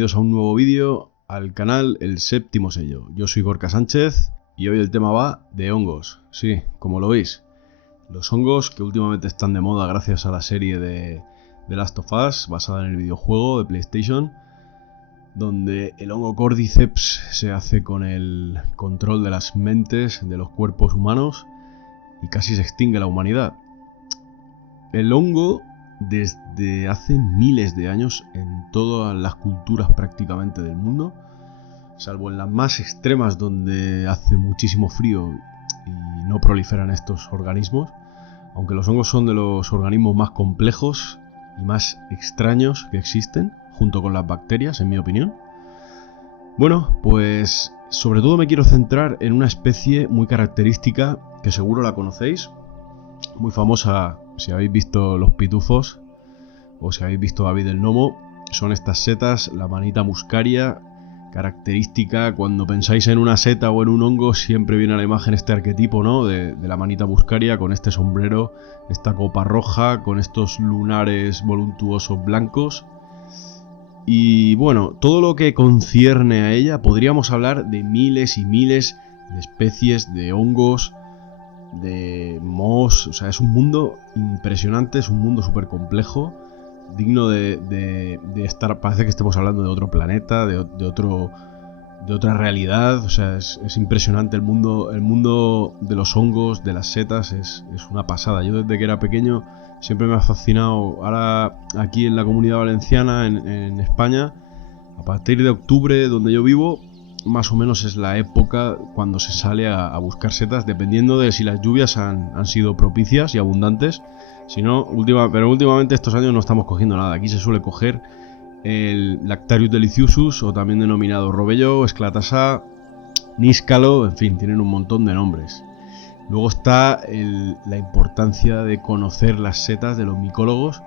bienvenidos a un nuevo vídeo al canal El Séptimo Sello. Yo soy Gorka Sánchez y hoy el tema va de hongos. Sí, como lo veis, los hongos que últimamente están de moda gracias a la serie de The Last of Us, basada en el videojuego de PlayStation, donde el hongo Cordyceps se hace con el control de las mentes de los cuerpos humanos y casi se extingue la humanidad. El hongo, desde hace miles de años, en todas las culturas prácticamente del mundo, salvo en las más extremas donde hace muchísimo frío y no proliferan estos organismos, aunque los hongos son de los organismos más complejos y más extraños que existen, junto con las bacterias, en mi opinión. Bueno, pues sobre todo me quiero centrar en una especie muy característica que seguro la conocéis, muy famosa si habéis visto Los Pitufos o si habéis visto David el Gnomo. Son estas setas, la manita muscaria, característica. Cuando pensáis en una seta o en un hongo siempre viene a la imagen este arquetipo, ¿no? de la manita muscaria, con este sombrero, esta copa roja, con estos lunares voluntuosos blancos. Y bueno, todo lo que concierne a ella, podríamos hablar de miles y miles de especies de hongos, de mohos. O sea, es un mundo impresionante, es un mundo súper complejo, digno de estar, parece que estemos hablando de otro planeta, de otra realidad. O sea, es impresionante el mundo de los hongos, de las setas, es una pasada. Yo desde que era pequeño siempre me ha fascinado. Ahora aquí en la Comunidad Valenciana, en España, a partir de octubre, donde yo vivo, más o menos es la época cuando se sale a buscar setas, dependiendo de si las lluvias han sido propicias y abundantes. Si no, pero últimamente estos años no estamos cogiendo nada. Aquí se suele coger el Lactarius deliciosus, o también denominado robello, esclatasa, níscalo, en fin, tienen un montón de nombres. Luego está la importancia de conocer las setas de los micólogos,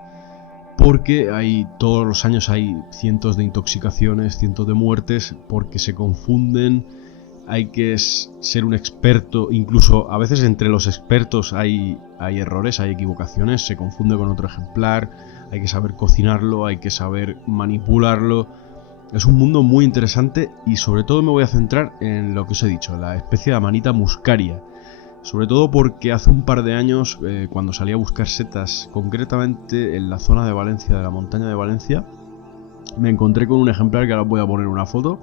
porque todos los años hay cientos de intoxicaciones, cientos de muertes, porque se confunden. Hay que ser un experto, incluso a veces entre los expertos hay errores, hay equivocaciones, se confunde con otro ejemplar, hay que saber cocinarlo, hay que saber manipularlo. Es un mundo muy interesante y sobre todo me voy a centrar en lo que os he dicho, la especie de manita muscaria. Sobre todo porque hace un par de años, cuando salí a buscar setas, concretamente en la zona de Valencia, de la montaña de Valencia, me encontré con un ejemplar que ahora os voy a poner una foto.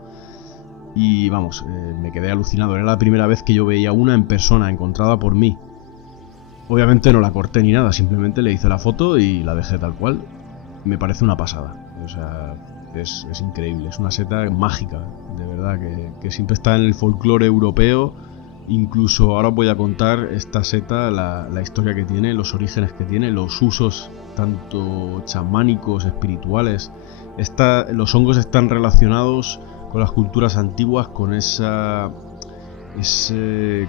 Y vamos, me quedé alucinado. Era la primera vez que yo veía una en persona, encontrada por mí. Obviamente no la corté ni nada, simplemente le hice la foto y la dejé tal cual. Me parece una pasada. O sea, es increíble, es una seta mágica, de verdad, que siempre está en el folclore europeo. Incluso ahora os voy a contar esta seta, la historia que tiene, los orígenes que tiene, los usos tanto chamánicos, espirituales. Los hongos están relacionados con las culturas antiguas, con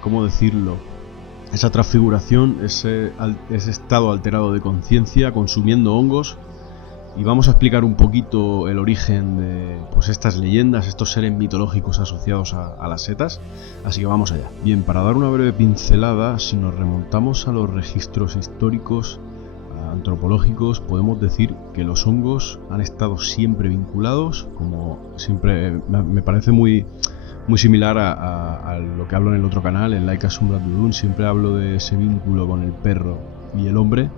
¿cómo decirlo? Esa transfiguración, ese estado alterado de conciencia, consumiendo hongos. Y vamos a explicar un poquito el origen de estas leyendas, estos seres mitológicos asociados a las setas. Así que vamos allá. Bien, para dar una breve pincelada, si nos remontamos a los registros históricos, antropológicos, podemos decir que los hongos han estado siempre vinculados, como siempre me parece muy similar a lo que hablo en el otro canal, en Like a Sombra Dune. Siempre hablo de ese vínculo con el perro y el hombre.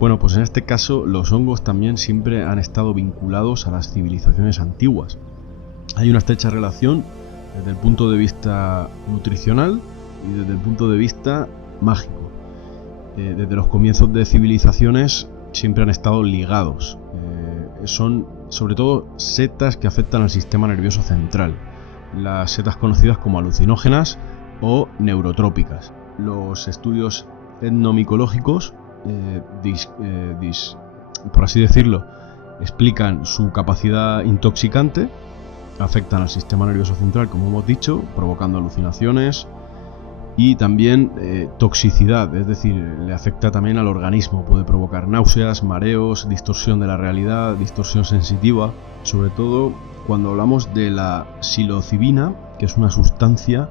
Bueno, pues en este caso los hongos también siempre han estado vinculados a las civilizaciones antiguas. Hay una estrecha relación desde el punto de vista nutricional y desde el punto de vista mágico. Desde los comienzos de civilizaciones siempre han estado ligados. Son sobre todo setas que afectan al sistema nervioso central. Las setas conocidas como alucinógenas o neurotrópicas. Los estudios etnomicológicos, por así decirlo, explican su capacidad intoxicante, afectan al sistema nervioso central, como hemos dicho, provocando alucinaciones y también toxicidad, es decir, le afecta también al organismo, puede provocar náuseas, mareos, distorsión de la realidad, distorsión sensitiva, sobre todo cuando hablamos de la psilocibina, que es una sustancia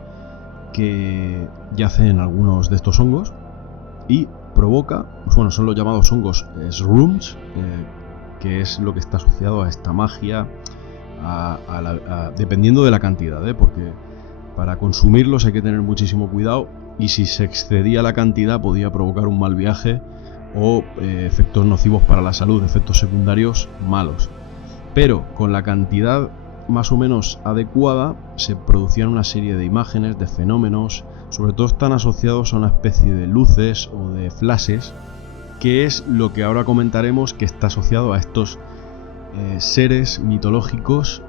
que yace en algunos de estos hongos y provoca, son los llamados hongos shrooms, que es lo que está asociado a esta magia, dependiendo de la cantidad, porque para consumirlos hay que tener muchísimo cuidado, y si se excedía la cantidad podía provocar un mal viaje o efectos nocivos para la salud, efectos secundarios malos. Pero con la cantidad más o menos adecuada se producían una serie de imágenes, de fenómenos, sobre todo están asociados a una especie de luces o de flashes, que es lo que ahora comentaremos, que está asociado a estos seres mitológicos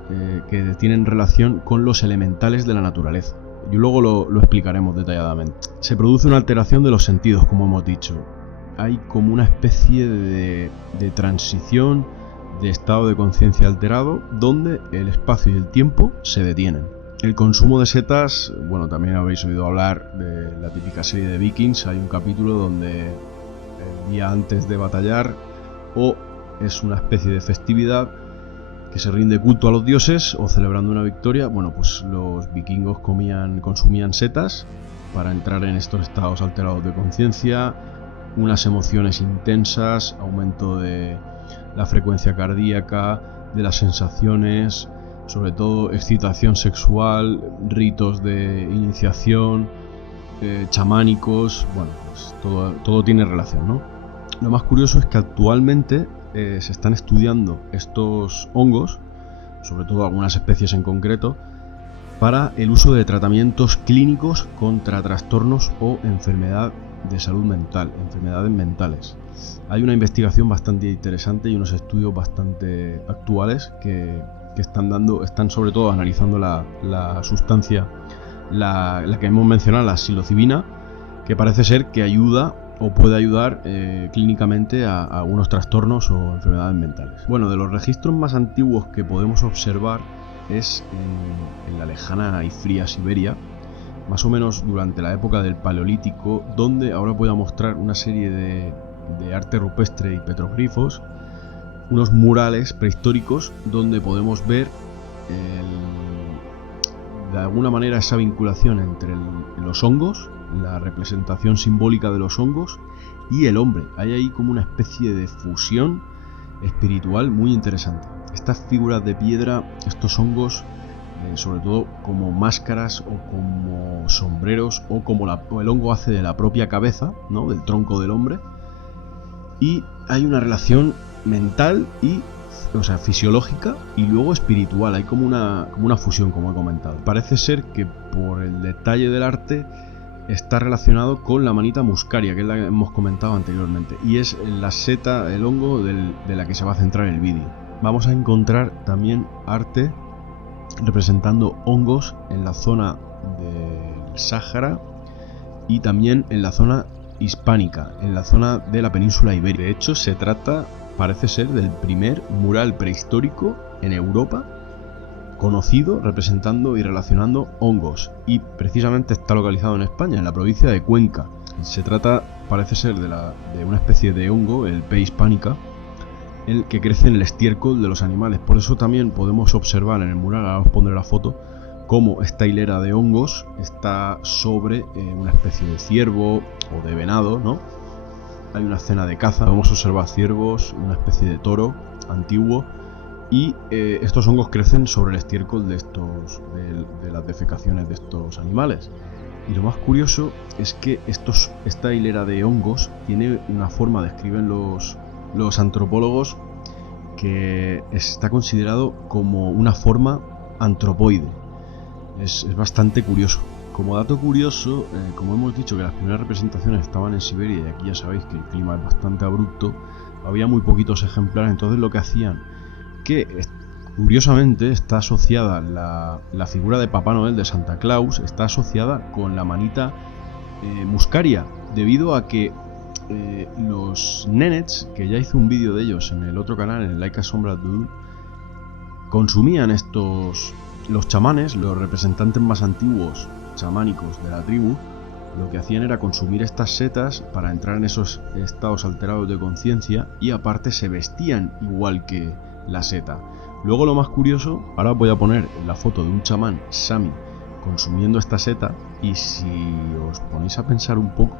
que tienen relación con los elementales de la naturaleza. Y luego lo explicaremos detalladamente. Se produce una alteración de los sentidos, como hemos dicho. Hay como una especie de transición, de estado de conciencia alterado, donde el espacio y el tiempo se detienen. El consumo de setas, bueno, también habéis oído hablar de la típica serie de Vikings. Hay un capítulo donde el día antes de batallar, o es una especie de festividad que se rinde culto a los dioses, o celebrando una victoria, bueno, pues los vikingos consumían setas para entrar en estos estados alterados de conciencia, unas emociones intensas, aumento de la frecuencia cardíaca, de las sensaciones, sobre todo excitación sexual, ritos de iniciación, chamánicos, bueno, pues todo tiene relación, ¿no? Lo más curioso es que actualmente se están estudiando estos hongos, sobre todo algunas especies en concreto, para el uso de tratamientos clínicos contra trastornos o enfermedad de salud mental, enfermedades mentales. Hay una investigación bastante interesante y unos estudios bastante actuales que están sobre todo analizando la sustancia, la que hemos mencionado, la psilocibina, que parece ser que ayuda o puede ayudar clínicamente a algunos trastornos o enfermedades mentales. Bueno, de los registros más antiguos que podemos observar es en la lejana y fría Siberia, más o menos durante la época del Paleolítico, donde ahora voy a mostrar una serie de arte rupestre y petroglifos, unos murales prehistóricos donde podemos ver de alguna manera esa vinculación entre los hongos, la representación simbólica de los hongos y el hombre. Hay ahí como una especie de fusión espiritual muy interesante. Estas figuras de piedra, estos hongos, sobre todo como máscaras o como sombreros, o como el hongo hace de la propia cabeza, ¿no?, del tronco del hombre. Y hay una relación mental fisiológica y luego espiritual. Hay como una fusión, como he comentado. Parece ser que por el detalle del arte está relacionado con la manita muscaria, que es la que hemos comentado anteriormente, y es la seta, el hongo de la que se va a centrar el vídeo. Vamos a encontrar también arte representando hongos en la zona del Sáhara y también en la zona hispánica, en la zona de la península ibérica. De hecho, parece ser del primer mural prehistórico en Europa conocido representando y relacionando hongos, y precisamente está localizado en España, en la provincia de Cuenca. Se trata, parece ser, de una especie de hongo, el P. hispanica, el que crece en el estiércol de los animales. Por eso también podemos observar en el mural, ahora os pondré la foto, cómo esta hilera de hongos está sobre una especie de ciervo o de venado, ¿no? Hay una escena de caza, podemos observar ciervos, una especie de toro antiguo, y estos hongos crecen sobre el estiércol de las defecaciones de estos animales. Y lo más curioso es que esta hilera de hongos tiene una forma, describen los antropólogos, que está considerado como una forma antropoide. Es bastante curioso. Como dato curioso, como hemos dicho que las primeras representaciones estaban en Siberia, y aquí ya sabéis que el clima es bastante abrupto, había muy poquitos ejemplares. Entonces lo que hacían, que curiosamente está asociada la figura de Papá Noel, de Santa Claus, está asociada con la manita muscaria, debido a que los Nenets, que ya hice un vídeo de ellos en el otro canal, en el Like a Sombra Dude, consumían los chamanes, los representantes más antiguos chamánicos de la tribu, lo que hacían era consumir estas setas para entrar en esos estados alterados de conciencia, y aparte se vestían igual que la seta. Luego, lo más curioso, ahora voy a poner la foto de un chamán Sami consumiendo esta seta, y si os ponéis a pensar un poco,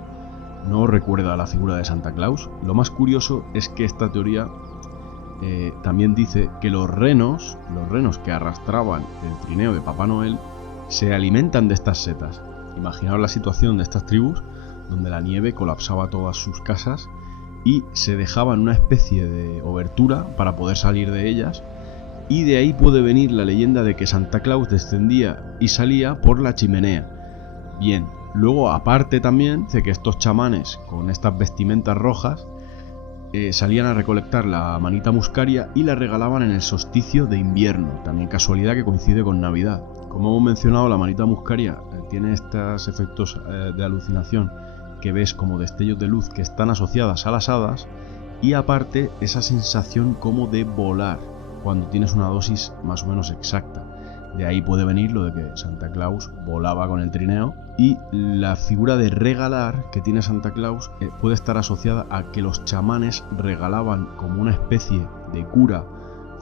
no os recuerda a la figura de Santa Claus. Lo más curioso es que esta teoría también dice que los renos que arrastraban el trineo de Papá Noel, se alimentan de estas setas. Imaginaos la situación de estas tribus, donde la nieve colapsaba todas sus casas y se dejaban una especie de obertura para poder salir de ellas, y de ahí puede venir la leyenda de que Santa Claus descendía y salía por la chimenea. Bien, luego aparte también de que estos chamanes con estas vestimentas rojas salían a recolectar la manita muscaria y la regalaban en el solsticio de invierno, también casualidad que coincide con Navidad. Como hemos mencionado, la manita muscaria tiene estos efectos de alucinación que ves como destellos de luz que están asociadas a las hadas, y aparte esa sensación como de volar cuando tienes una dosis más o menos exacta. De ahí puede venir lo de que Santa Claus volaba con el trineo, y la figura de regalar que tiene Santa Claus puede estar asociada a que los chamanes regalaban como una especie de cura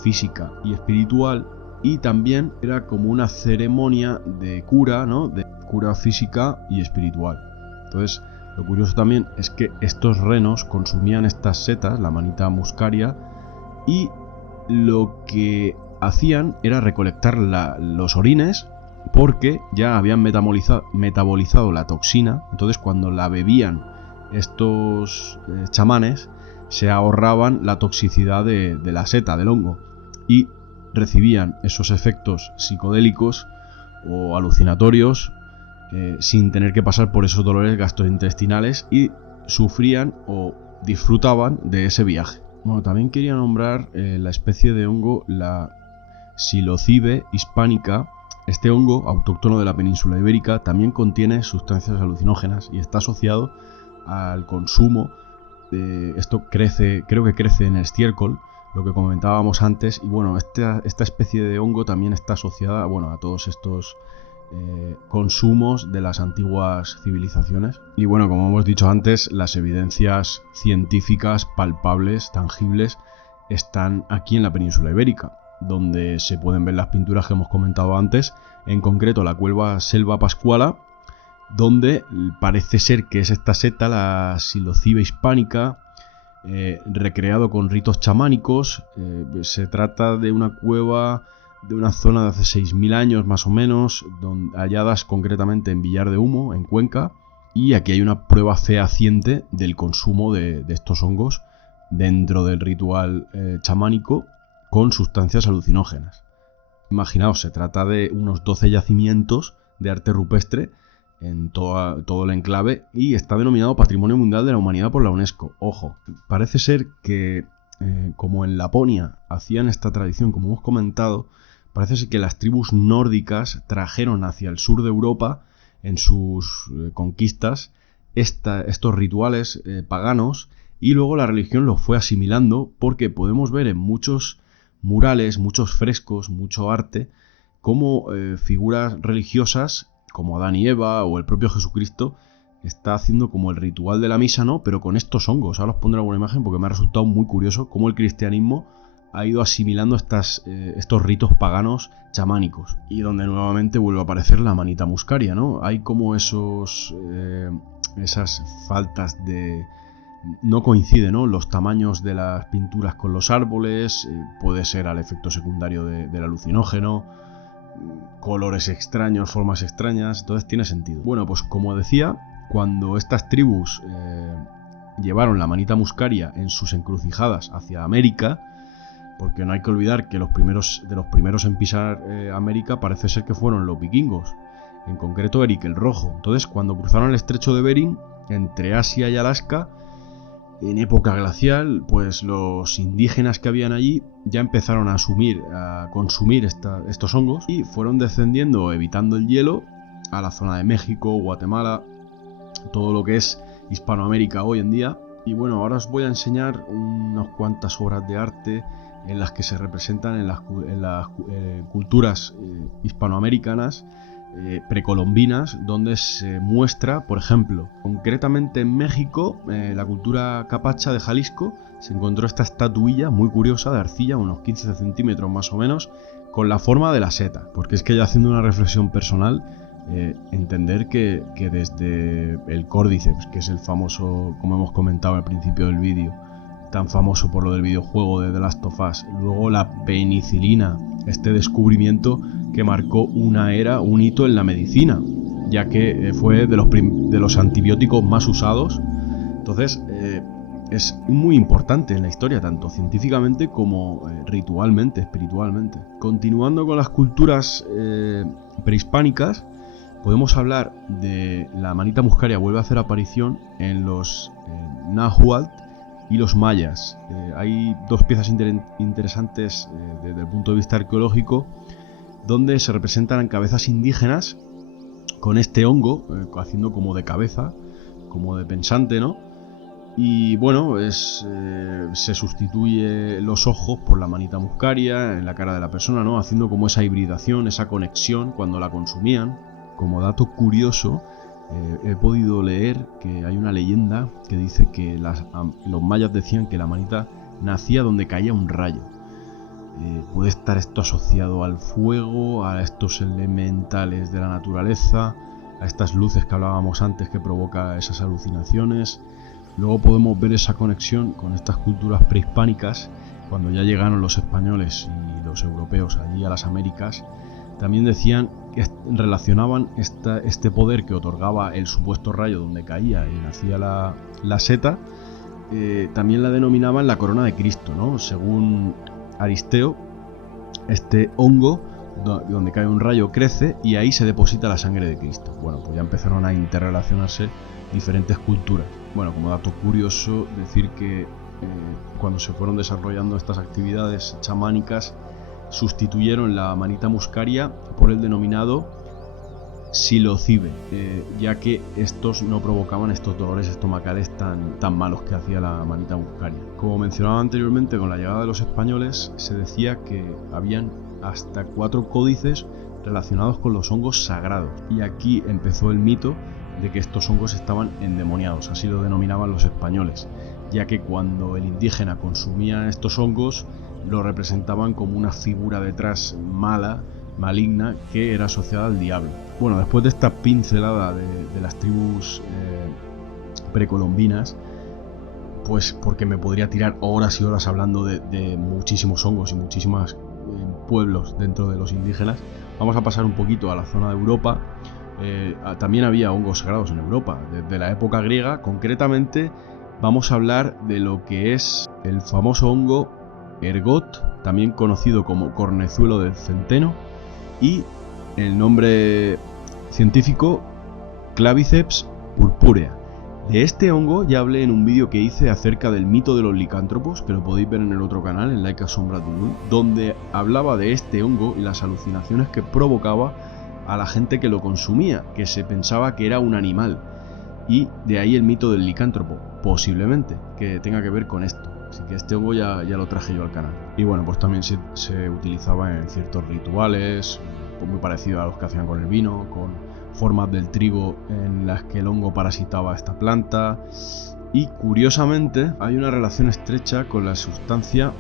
física y espiritual, y también era como una ceremonia de cura, ¿no? De cura física y espiritual. Entonces, lo curioso también es que estos renos consumían estas setas, la manita muscaria, y lo que hacían era recolectar los orines, porque ya habían metabolizado la toxina. Entonces cuando la bebían estos chamanes, se ahorraban la toxicidad de la seta, del hongo, y recibían esos efectos psicodélicos o alucinatorios sin tener que pasar por esos dolores gastrointestinales, y sufrían o disfrutaban de ese viaje. Bueno, también quería nombrar la especie de hongo, la Psilocybe hispanica. Este hongo, autóctono de la península ibérica, también contiene sustancias alucinógenas y está asociado al consumo de esto. Creo que crece en estiércol, lo que comentábamos antes, y bueno, esta especie de hongo también está asociada, bueno, a todos estos consumos de las antiguas civilizaciones. Y bueno, como hemos dicho antes, las evidencias científicas palpables, tangibles, están aquí en la península ibérica, donde se pueden ver las pinturas que hemos comentado antes, en concreto la cueva Selva Pascuala, donde parece ser que es esta seta, la Psilocybe hispanica, recreado con ritos chamánicos. Se trata de una cueva de una zona de hace 6.000 años más o menos, halladas concretamente en Villar de Humo, en Cuenca, y aquí hay una prueba fehaciente del consumo de estos hongos dentro del ritual chamánico con sustancias alucinógenas. Imaginaos, se trata de unos 12 yacimientos de arte rupestre en todo el enclave, y está denominado Patrimonio Mundial de la Humanidad por la UNESCO. Ojo, parece ser que como en Laponia hacían esta tradición, como hemos comentado, parece ser que las tribus nórdicas trajeron hacia el sur de Europa en sus conquistas estos rituales paganos, y luego la religión los fue asimilando, porque podemos ver en muchos murales, muchos frescos, mucho arte, como figuras religiosas como Adán y Eva o el propio Jesucristo está haciendo como el ritual de la misa, ¿no? Pero con estos hongos. Ahora os pondré alguna imagen porque me ha resultado muy curioso cómo el cristianismo ha ido asimilando estos ritos paganos chamánicos, y donde nuevamente vuelve a aparecer la manita muscaria, ¿no? Hay como esas faltas de... No coincide, ¿no? Los tamaños de las pinturas con los árboles, puede ser al efecto secundario del alucinógeno, colores extraños, formas extrañas, entonces tiene sentido. Bueno, pues como decía, cuando estas tribus llevaron la manita muscaria en sus encrucijadas hacia América, porque no hay que olvidar que los primeros en pisar América parece ser que fueron los vikingos, en concreto Eric el Rojo. Entonces, cuando cruzaron el estrecho de Bering entre Asia y Alaska, en época glacial, pues los indígenas que habían allí ya empezaron a consumir estos hongos, y fueron descendiendo, evitando el hielo, a la zona de México, Guatemala, todo lo que es Hispanoamérica hoy en día. Y bueno, ahora os voy a enseñar unas cuantas obras de arte en las que se representan en las culturas hispanoamericanas precolombinas, donde se muestra, por ejemplo, concretamente en México, la cultura capacha de Jalisco, se encontró esta estatuilla muy curiosa de arcilla, unos 15 centímetros más o menos, con la forma de la seta, porque es que ya haciendo una reflexión personal, entender que desde el Córdiceps, que es el famoso, como hemos comentado al principio del vídeo, tan famoso por lo del videojuego de The Last of Us. Luego la penicilina, este descubrimiento que marcó una era, un hito en la medicina, ya que fue de los antibióticos más usados. Entonces es muy importante en la historia, tanto científicamente como ritualmente, espiritualmente. Continuando con las culturas prehispánicas, podemos hablar de la manita muscaria, vuelve a hacer aparición en los náhuatl y los mayas. Hay dos piezas interesantes desde el punto de vista arqueológico, donde se representan cabezas indígenas con este hongo, haciendo como de cabeza, como de pensante, ¿no? Y bueno, se sustituye los ojos por la manita muscaria en la cara de la persona, ¿no? Haciendo como esa hibridación, esa conexión cuando la consumían. Como dato curioso, he podido leer que hay una leyenda que dice que los mayas decían que la manita nacía donde caía un rayo. Puede estar esto asociado al fuego, a estos elementales de la naturaleza, a estas luces que hablábamos antes que provoca esas alucinaciones. Luego podemos ver esa conexión con estas culturas prehispánicas cuando ya llegaron los españoles y los europeos allí a las Américas. También decían que relacionaban este poder que otorgaba el supuesto rayo donde caía y nacía la seta, también la denominaban la corona de Cristo, ¿no? Según Aristeo, este hongo donde cae un rayo crece y ahí se deposita la sangre de Cristo. Bueno, pues ya empezaron a interrelacionarse diferentes culturas. Bueno, como dato curioso, decir que cuando se fueron desarrollando estas actividades chamánicas, sustituyeron la manita muscaria por el denominado psilocibe, ya que estos no provocaban estos dolores estomacales tan malos que hacía la manita muscaria. Como mencionaba anteriormente, con la llegada de los españoles se decía que habían hasta 4 códices relacionados con los hongos sagrados, y aquí empezó el mito de que estos hongos estaban endemoniados, así lo denominaban los españoles, ya que cuando el indígena consumía estos hongos lo representaban como una figura detrás maligna, que era asociada al diablo. Bueno, después de esta pincelada de las tribus precolombinas, pues porque me podría tirar horas y horas hablando de muchísimos hongos y muchísimos pueblos dentro de los indígenas, vamos a pasar un poquito a la zona de Europa. También había hongos sagrados en Europa, desde la época griega. Concretamente vamos a hablar de lo que es el famoso hongo ergot, también conocido como cornezuelo del centeno, y el nombre científico Claviceps purpurea. De este hongo ya hablé en un vídeo que hice acerca del mito de los licántropos, que lo podéis ver en el otro canal, en Laika Sombra Tulum, donde hablaba de este hongo y las alucinaciones que provocaba a la gente que lo consumía, que se pensaba que era un animal, y de ahí el mito del licántropo, posiblemente, que tenga que ver con esto. Así que este hongo ya lo traje yo al canal. Y bueno, pues también se utilizaba en ciertos rituales, pues muy parecido a los que hacían con el vino, con formas del trigo en las que el hongo parasitaba esta planta. Y curiosamente hay una relación estrecha con la sustancia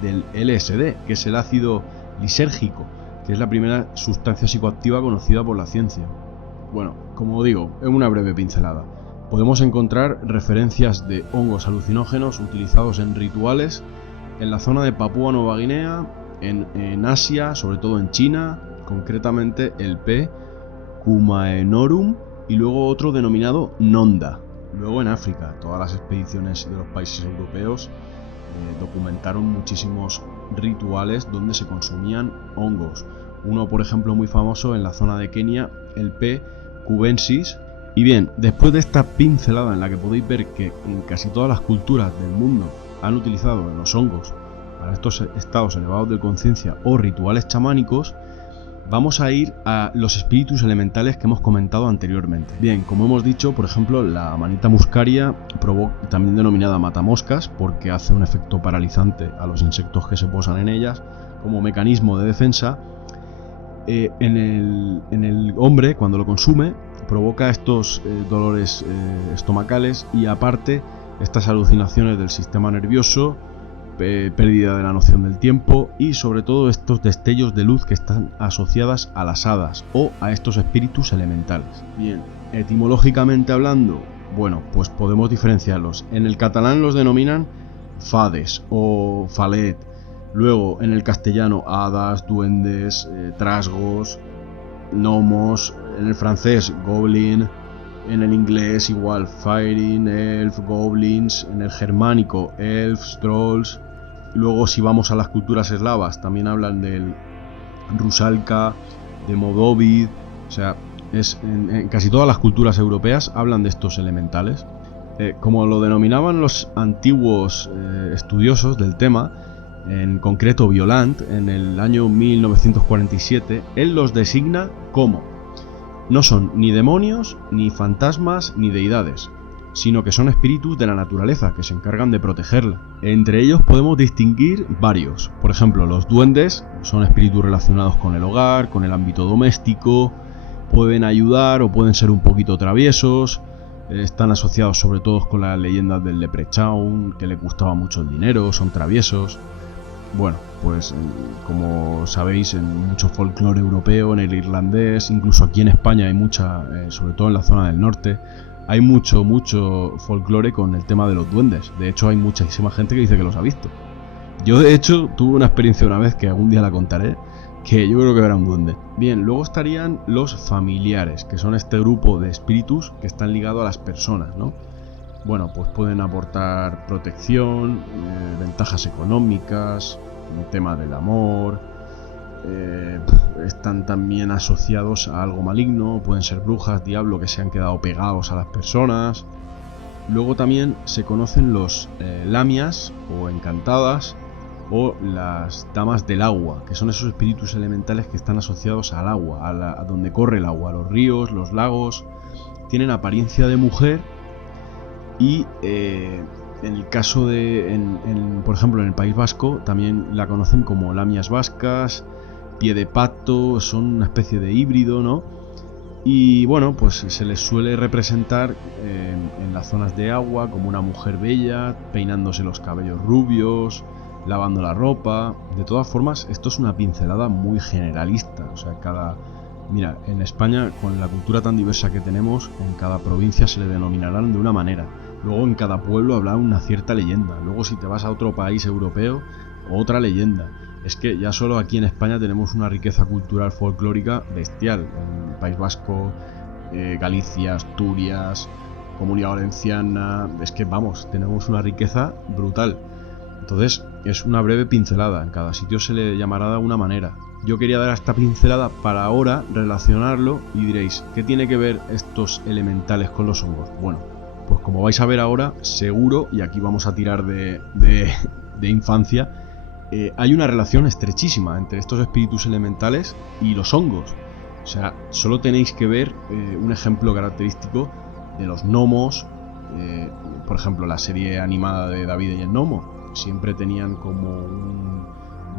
del LSD, que es el ácido lisérgico, que es la primera sustancia psicoactiva conocida por la ciencia. Bueno, como digo, es una breve pincelada. Podemos encontrar referencias de hongos alucinógenos utilizados en rituales en la zona de Papúa Nueva Guinea, en Asia, sobre todo en China, concretamente el P. Kumaenorum, y luego otro denominado Nonda. Luego en África, todas las expediciones de los países europeos documentaron muchísimos rituales donde se consumían hongos. Uno, por ejemplo, muy famoso en la zona de Kenia, el P. cubensis. Y bien, después de esta pincelada en la que podéis ver que en casi todas las culturas del mundo han utilizado los hongos para estos estados elevados de conciencia o rituales chamánicos, vamos a ir a los espíritus elementales que hemos comentado anteriormente. Bien, como hemos dicho, por ejemplo, la manita muscaria, también denominada matamoscas, porque hace un efecto paralizante a los insectos que se posan en ellas, como mecanismo de defensa. En el hombre, cuando lo consume, provoca estos dolores estomacales y aparte estas alucinaciones del sistema nervioso, pérdida de la noción del tiempo y sobre todo estos destellos de luz que están asociadas a las hadas o a estos espíritus elementales. Bien, etimológicamente hablando, bueno, pues podemos diferenciarlos. En el catalán los denominan fades o falet. Luego en el castellano hadas, duendes, trasgos, gnomos. En el francés goblin. En el inglés igual fairy, elf, goblins. En el germánico elves, trolls. Luego si vamos a las culturas eslavas también hablan del rusalka, de modovid. O sea, en casi todas las culturas europeas hablan de estos elementales. Como lo denominaban los antiguos estudiosos del tema, en concreto Violant, en el año 1947, él los designa como: no son ni demonios, ni fantasmas, ni deidades, sino que son espíritus de la naturaleza que se encargan de protegerla. Entre ellos podemos distinguir varios. Por ejemplo, los duendes son espíritus relacionados con el hogar, con el ámbito doméstico, pueden ayudar o pueden ser un poquito traviesos, están asociados sobre todo con las leyendas del Leprechaun, que le gustaba mucho el dinero, son traviesos. Bueno, pues como sabéis, en mucho folclore europeo, en el irlandés, incluso aquí en España hay mucha, sobre todo en la zona del norte, hay mucho folclore con el tema de los duendes. De hecho hay muchísima gente que dice que los ha visto. Yo de hecho tuve una experiencia una vez que algún día la contaré, que yo creo que era un duende. Bien, luego estarían los familiares, que son este grupo de espíritus que están ligados a las personas, ¿no? Bueno, pues pueden aportar protección, ventajas económicas, el tema del amor, están también asociados a algo maligno, pueden ser brujas, diablo, que se han quedado pegados a las personas. Luego también se conocen los lamias o encantadas, o las damas del agua, que son esos espíritus elementales que están asociados al agua, a donde corre el agua, los ríos, los lagos. Tienen apariencia de mujer y en el caso de, por ejemplo, en el País Vasco también la conocen como lamias vascas, pie de pato, son una especie de híbrido, ¿no? Y bueno, pues se les suele representar en las zonas de agua como una mujer bella, peinándose los cabellos rubios, lavando la ropa. De todas formas, esto es una pincelada muy generalista. O sea, mira, en España, con la cultura tan diversa que tenemos, en cada provincia se le denominarán de una manera. Luego en cada pueblo habrá una cierta leyenda. Luego si te vas a otro país europeo, otra leyenda. Es que ya solo aquí en España tenemos una riqueza cultural folclórica bestial. En el País Vasco, Galicia, Asturias, Comunidad Valenciana. Es que vamos, tenemos una riqueza brutal. Entonces es una breve pincelada, en cada sitio se le llamará de una manera. Yo quería dar esta pincelada para ahora relacionarlo y diréis, ¿qué tiene que ver estos elementales con los hongos? Bueno, pues como vais a ver ahora, seguro, y aquí vamos a tirar de infancia, hay una relación estrechísima entre estos espíritus elementales y los hongos. O sea, solo tenéis que ver un ejemplo característico de los gnomos, por ejemplo, la serie animada de David y el Gnomo. Siempre tenían como un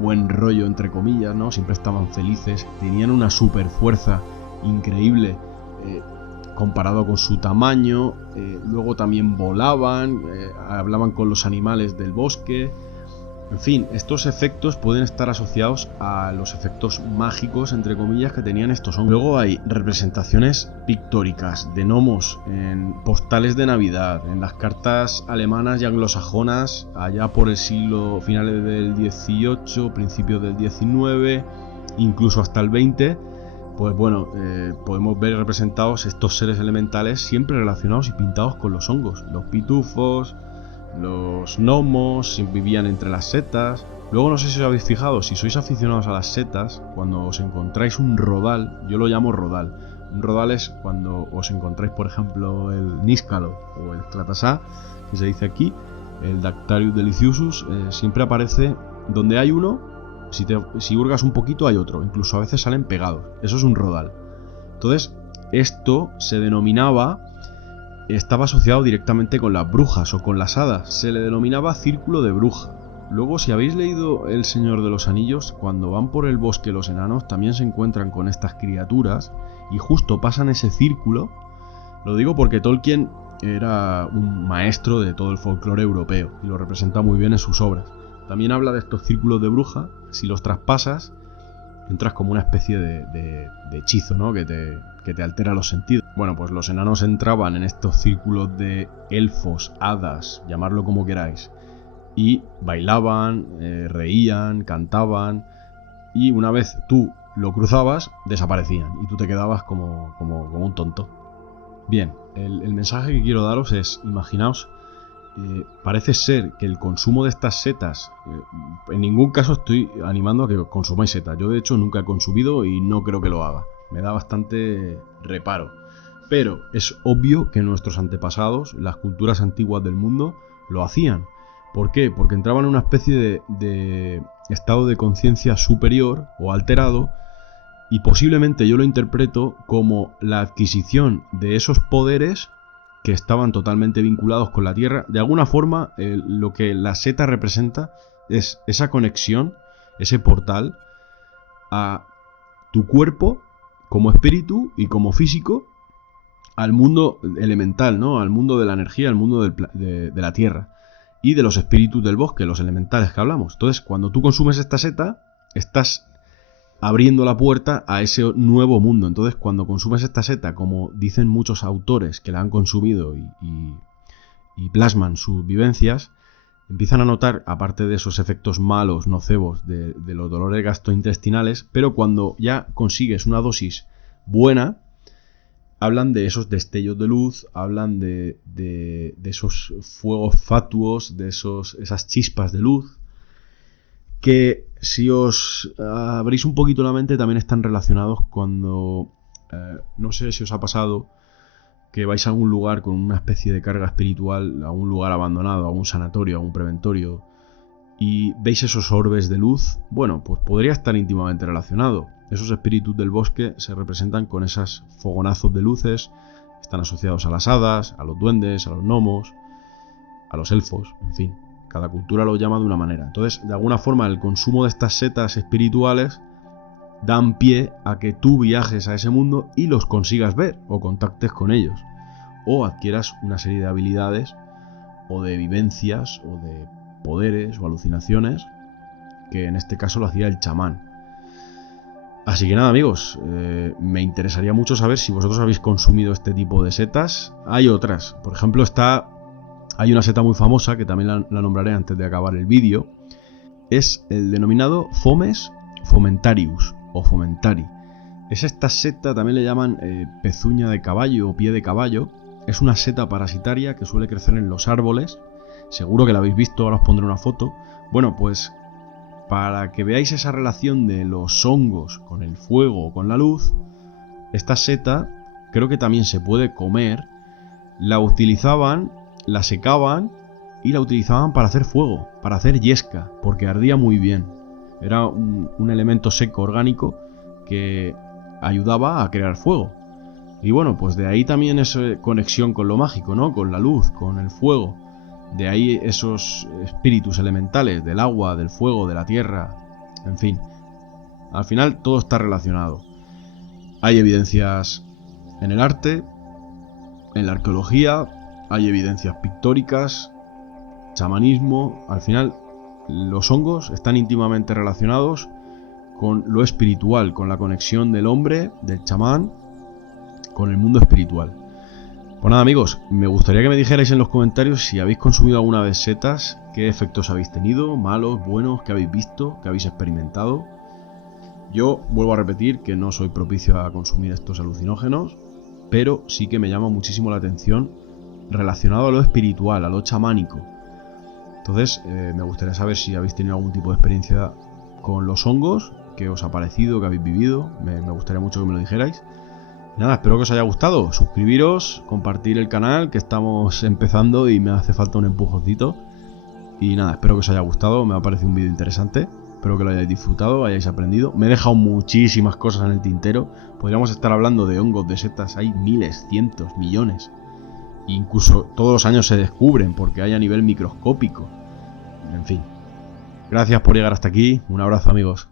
buen rollo, entre comillas, ¿no? Siempre estaban felices, tenían una super fuerza increíble comparado con su tamaño. Luego también volaban, hablaban con los animales del bosque. En fin, estos efectos pueden estar asociados a los efectos mágicos, entre comillas, que tenían estos hongos. Luego hay representaciones pictóricas de gnomos en postales de Navidad, en las cartas alemanas y anglosajonas, allá por el siglo finales del XVIII, principios del XIX, incluso hasta el XX. Pues bueno, podemos ver representados estos seres elementales siempre relacionados y pintados con los hongos. Los pitufos, los gnomos vivían entre las setas. Luego no sé si os habéis fijado, si sois aficionados a las setas, cuando os encontráis un rodal, yo lo llamo rodal. Un rodal es cuando os encontráis, por ejemplo, el níscalo o el clatasá, que se dice aquí, el Dactarius deliciosus, siempre aparece donde hay uno. Si hurgas un poquito hay otro, incluso a veces salen pegados. Eso es un rodal. Entonces, esto se denominaba... estaba asociado directamente con las brujas o con las hadas, se le denominaba círculo de bruja. Luego, si habéis leído El Señor de los Anillos, cuando van por el bosque los enanos también se encuentran con estas criaturas y justo pasan ese círculo. Lo digo porque Tolkien era un maestro de todo el folclore europeo y lo representa muy bien en sus obras. También habla de estos círculos de bruja. Si los traspasas, entras como una especie de hechizo, ¿no? que te altera los sentidos. Bueno, pues los enanos entraban en estos círculos de elfos, hadas, llamarlo como queráis, y bailaban, reían, cantaban, y una vez tú lo cruzabas, desaparecían y tú te quedabas como un tonto. Bien, el mensaje que quiero daros es, imaginaos, parece ser que el consumo de estas setas, en ningún caso estoy animando a que consumáis setas, yo de hecho nunca he consumido y no creo que lo haga, me da bastante reparo, pero es obvio que nuestros antepasados, las culturas antiguas del mundo, lo hacían. ¿Por qué? Porque entraban en una especie de estado de conciencia superior o alterado, y posiblemente yo lo interpreto como la adquisición de esos poderes que estaban totalmente vinculados con la Tierra. De alguna forma, lo que la seta representa es esa conexión, ese portal a tu cuerpo como espíritu y como físico al mundo elemental, ¿no? Al mundo de la energía, al mundo de la Tierra y de los espíritus del bosque, los elementales que hablamos. Entonces, cuando tú consumes esta seta, estás abriendo la puerta a ese nuevo mundo. Entonces, cuando consumes esta seta, como dicen muchos autores que la han consumido y plasman sus vivencias, empiezan a notar, aparte de esos efectos malos, nocebos de los dolores gastrointestinales, pero cuando ya consigues una dosis buena, hablan de esos destellos de luz, hablan de esos fuegos fatuos, de esas chispas de luz, que si os abrís un poquito la mente también están relacionados cuando, no sé si os ha pasado, que vais a algún lugar con una especie de carga espiritual, a un lugar abandonado, a un sanatorio, a un preventorio, y veis esos orbes de luz. Bueno, pues podría estar íntimamente relacionado. Esos espíritus del bosque se representan con esos fogonazos de luces, están asociados a las hadas, a los duendes, a los gnomos, a los elfos, en fin. Cada cultura lo llama de una manera. Entonces, de alguna forma, el consumo de estas setas espirituales dan pie a que tú viajes a ese mundo y los consigas ver o contactes con ellos. O adquieras una serie de habilidades o de vivencias o de poderes o alucinaciones, que en este caso lo hacía el chamán. Así que nada, amigos, me interesaría mucho saber si vosotros habéis consumido este tipo de setas. Hay otras, por ejemplo hay una seta muy famosa, que también la nombraré antes de acabar el vídeo. Es el denominado Fomes fomentarius o fomentari. Es esta seta, también le llaman pezuña de caballo o pie de caballo. Es una seta parasitaria que suele crecer en los árboles. Seguro que la habéis visto, ahora os pondré una foto. Bueno, pues para que veáis esa relación de los hongos con el fuego o con la luz, esta seta creo que también se puede comer. La utilizaban, la secaban y la utilizaban para hacer fuego, para hacer yesca, porque ardía muy bien. Era un elemento seco orgánico que ayudaba a crear fuego. Y bueno, pues de ahí también esa conexión con lo mágico, ¿no? Con la luz, con el fuego. De ahí esos espíritus elementales del agua, del fuego, de la tierra, en fin. Al final todo está relacionado. Hay evidencias en el arte, en la arqueología, hay evidencias pictóricas, chamanismo. Al final los hongos están íntimamente relacionados con lo espiritual, con la conexión del hombre, del chamán, con el mundo espiritual. Pues nada, amigos, me gustaría que me dijerais en los comentarios si habéis consumido alguna vez setas, qué efectos habéis tenido, malos, buenos, qué habéis visto, qué habéis experimentado. Yo vuelvo a repetir que no soy propicio a consumir estos alucinógenos, pero sí que me llama muchísimo la atención relacionado a lo espiritual, a lo chamánico. Entonces, me gustaría saber si habéis tenido algún tipo de experiencia con los hongos, qué os ha parecido, qué habéis vivido. Me gustaría mucho que me lo dijerais. Nada, espero que os haya gustado. Suscribiros, compartir el canal, que estamos empezando y me hace falta un empujoncito. Y nada, espero que os haya gustado. Me ha parecido un vídeo interesante. Espero que lo hayáis disfrutado, hayáis aprendido. Me he dejado muchísimas cosas en el tintero. Podríamos estar hablando de hongos, de setas. Hay miles, cientos, millones. Incluso todos los años se descubren porque hay a nivel microscópico. En fin. Gracias por llegar hasta aquí. Un abrazo, amigos.